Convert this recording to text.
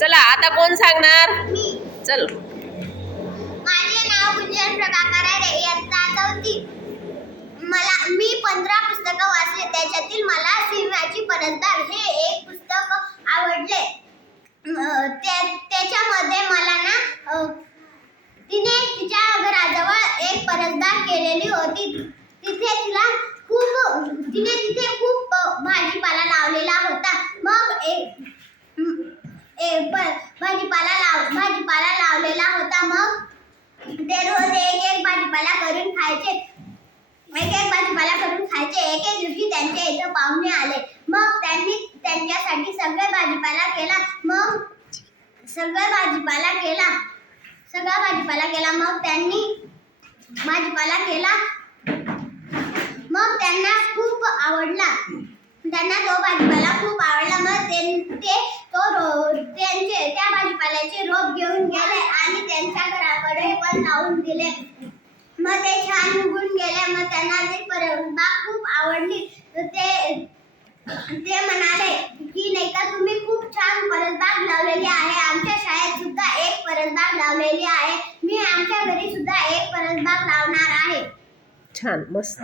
चला आता कोण सांगणार? मी. चल. माझे नाव गुंजन प्रभाकर आहे. इयत्ता 4. मी 15 पुस्तकं वाचले. त्याच्यातील मला सिंहाची परसबाग हे एक पुस्तक आवडले. त्याच्यामध्ये मला ना तिने तिच्या घराजवळ एक परसबाग केलेली होती. तिथे तिथे खूप भाजीपाला लावलेला होता. मग भाजीपाला लावलेला होता. मग ते रोज एक भाजीपाला करून खायचे. एक दिवशी त्यांच्या इथं पाहुणे आले. मग त्यांनी त्यांच्यासाठी सगळा भाजीपाला केला. मग त्यांना खूप आवडला. तो भाजीपाला खूप आवडला. मग त्या भाजीपाल्याचे रोप घेऊन गेले आणि त्यांच्या घराकडे पण लावून दिले. मग ते छान उगून गेले. मग त्यांना ती परसबाग खूप आवडली. ते म्हणाले की नाही का, तुम्ही खूप छान परसबाग लावलेली आहे. आमच्या शाळेत सुद्धा एक परसबाग लावलेली आहे. मी आमच्या घरी सुद्धा एक परसबाग लावणार आहे. छान, मस्त.